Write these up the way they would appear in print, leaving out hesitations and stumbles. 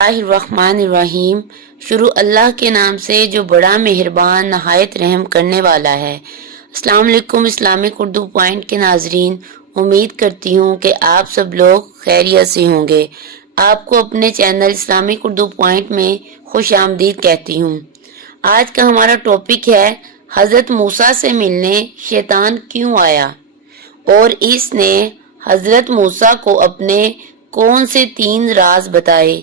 बिस्मिल्लाहिर्रहमानिर्रहीम। शुरू अल्लाह के नाम से जो बड़ा मेहरबान नहायत रहम करने वाला है। अस्सलाम वालेकुम इस्लामिक उर्दू पॉइंट के नाजरीन, उम्मीद करती हूँ कि आप सब लोग खैरियत से होंगे। आपको अपने चैनल इस्लामिक उर्दू पॉइंट में खुश आमदीद कहती हूँ। आज का हमारा टॉपिक है हज़रत मूसा से मिलने शैतान क्यों आया और इसने हज़रत मूसा को अपने कौन से 3 राज बताए।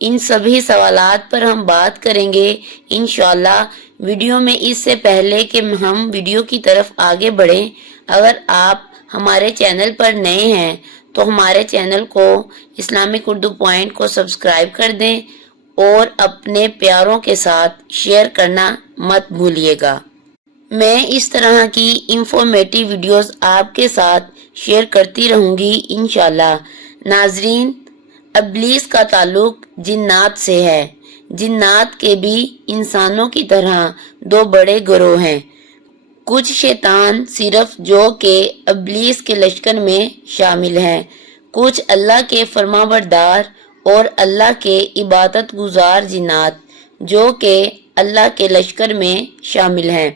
इन सभी सवालात पर हम बात करेंगे इंशाल्लाह वीडियो में। इससे पहले कि हम वीडियो की तरफ आगे बढ़ें, अगर आप हमारे चैनल पर नए हैं तो हमारे चैनल को इस्लामिक उर्दू पॉइंट को सब्सक्राइब कर दें और अपने प्यारों के साथ शेयर करना मत भूलिएगा। मैं इस तरह की इंफॉर्मेटिव वीडियोस आपके साथ शेयर करती रहूंगी इंशाल्लाह। नाजरीन, इब्लीस का ताल्लुक जिन्नात से है। जिन्नात के भी इंसानों की तरह 2 बड़े गिरोह हैं। कुछ शैतान सिर्फ जो कि इब्लीस के लश्कर में शामिल हैं, कुछ अल्लाह के फरमाबरदार और अल्लाह के इबादत गुजार जिन्नात जो कि अल्लाह के लश्कर में शामिल हैं।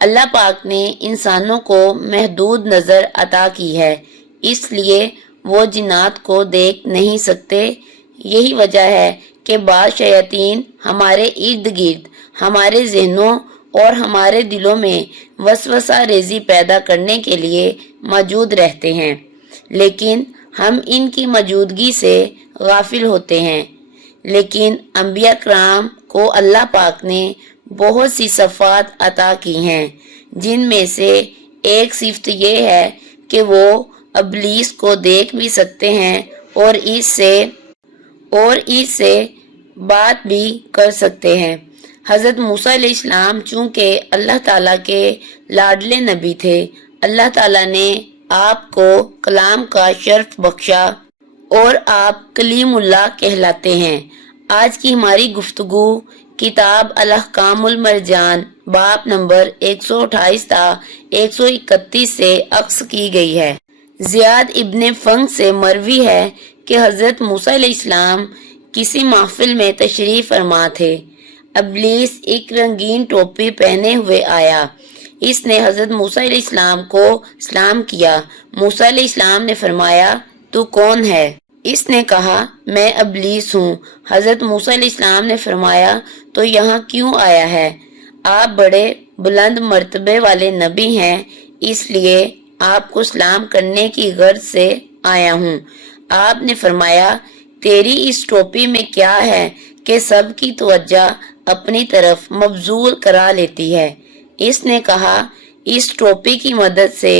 अल्लाह पाक ने इंसानों को महदूद नज़र अता की है, इसलिए वो जिन्नात को देख नहीं सकते। यही वजह है कि बाद शयातीन हमारे इर्द गिर्द, हमारे जहनों और हमारे दिलों में वसवसा रेजी पैदा करने के लिए मौजूद रहते हैं, लेकिन हम इनकी मौजूदगी से गाफिल होते हैं। लेकिन अंबिया कराम को अल्लाह पाक ने बहुत सी सफ़ात अता की हैं, जिनमें से एक सिफ्त ये है कि वो इब्लीस को देख भी सकते हैं और इससे बात भी कर सकते हैं। हज़रत मूसा अलैहिस्सलाम चूँकि अल्लाह ताला के लाडले नबी थे, अल्लाह ताला ने आपको कलाम का शर्फ बख्शा और आप कलीमुल्लाह कहलाते हैं। आज की हमारी गुफ्तगू किताब अल-अहकामुल मरजान बाब नंबर 128 ता 131 से अक्स की गई है। ज़ियाद इब्ने फंग से मरवी है कि हज़रत मूसा अलैहिस्सलाम किसी महफिल में तशरीफ फरमा थे। इब्लीस एक रंगीन टोपी पहने हुए आया। इसने हज़रत मूसा अलैहिस्सलाम को सलाम किया। मूसा अलैहिस्सलाम ने फरमाया, तू कौन है? इसने कहा, मैं इब्लीस हूँ। हज़रत मूसा अलैहिस्सलाम ने फरमाया, तो यहाँ क्यों आया है? आप बड़े बुलंद मर्तबे वाले नबी हैं, इसलिए आपको सलाम करने की गर्ज से आया हूँ। आपने फरमाया, तेरी इस टोपी में क्या है कि सबकी तवज्जो अपनी तरफ मबजूल करा लेती है। इसने कहा, इस टोपी की मदद से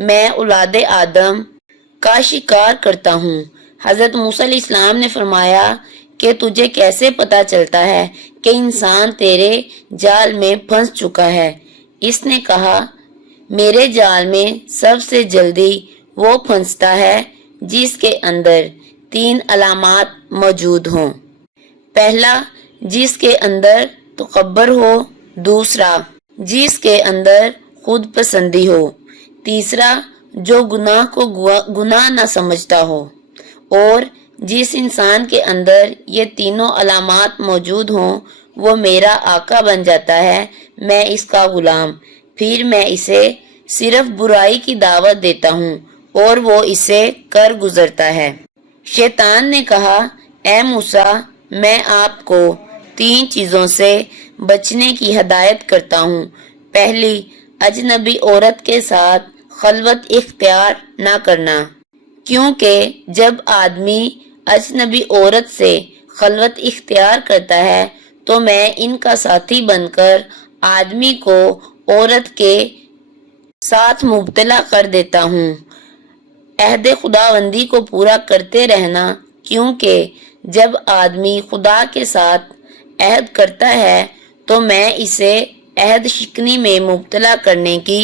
मैं औलादे आदम का शिकार करता हूँ। हज़रत मूसा अलैहिस्सलाम ने फरमाया कि तुझे कैसे पता चलता है कि इंसान तेरे जाल में फंस चुका है? इसने कहा, मेरे जाल में सबसे जल्दी वो फंसता है जिसके अंदर 3 अलामात मौजूद हों। पहला, जिसके अंदर तकब्बुर हो। दूसरा, जिसके अंदर खुद पसंदी हो। तीसरा, जो गुनाह को गुनाह न समझता हो। और जिस इंसान के अंदर ये तीनों अलामात मौजूद हों, वो मेरा आका बन जाता है, मैं इसका गुलाम। फिर मैं इसे सिर्फ बुराई की दावत देता हूँ और वो इसे कर गुजरता है। शैतान ने कहा, ए मूसा, मैं आपको 3 चीज़ों से बचने की हदायत करता हूँ। पहली, अजनबी औरत के साथ खलवत इख्तियार ना करना, क्योंकि जब आदमी अजनबी औरत से खलवत इख्तियार करता है तो मैं इनका साथी बनकर आदमी को औरत के साथ मुब्तला कर देता हूँ। अहद खुदाबंदी को पूरा करते रहना, क्योंकि जब आदमी खुदा के साथ अहद करता है तो मैं इसे अहद शिकनी में मुब्तला करने की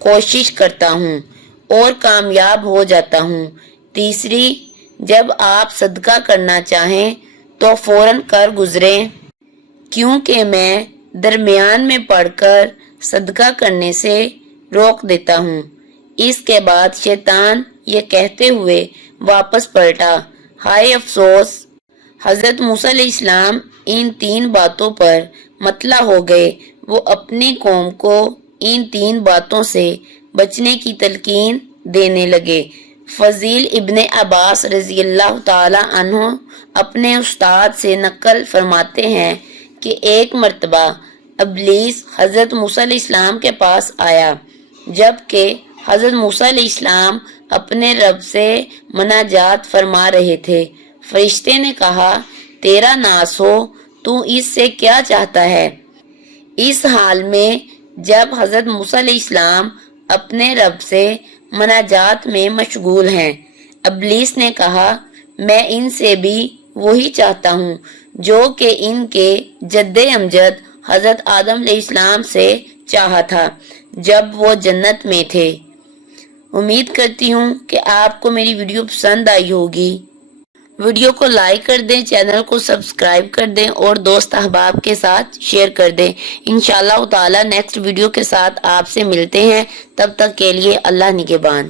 कोशिश करता हूँ और कामयाब हो जाता हूँ। तीसरी, जब आप सदका करना चाहें तो फौरन कर गुजरें, क्योंकि मैं दरमियान में पढ़कर सदका करने से रोक देता हूँ। इसके बाद शैतान ये कहते हुए वापस पलटा, हाय अफसोस, حضرت موسیٰ علیہ السلام ان 3 باتوں پر مطلع ہو گئے۔ وہ اپنی قوم کو ان 3 باتوں سے بچنے کی تلقین دینے لگے۔ فضیل ابن عباس رضی اللہ تعالی عنہ اپنے استاد سے نقل فرماتے ہیں کہ ایک مرتبہ ابلیس حضرت موسیٰ علیہ السلام کے پاس آیا جبکہ حضرت موسیٰ علیہ السلام اپنے رب سے مناجات فرما رہے تھے۔ فرشتے نے کہا تیرا ناس ہو، تو اس سے کیا چاہتا ہے؟ اس حال میں جب حضرت موسیٰ علیہ السلام اپنے رب سے مناجات میں مشغول ہیں، ابلیس نے کہا میں ان سے بھی وہی چاہتا ہوں جو کہ ان کے جد امجد حضرت آدم علیہ السلام سے چاہا تھا جب وہ جنت میں تھے۔ امید کرتی ہوں کہ آپ کو میری ویڈیو پسند آئی ہوگی۔ ویڈیو کو لائک کر دیں، چینل کو سبسکرائب کر دیں اور دوست احباب کے ساتھ شیئر کر دیں۔ انشاءاللہ تعالی نیکسٹ ویڈیو کے ساتھ آپ سے ملتے ہیں، تب تک کے لیے اللہ نگہبان۔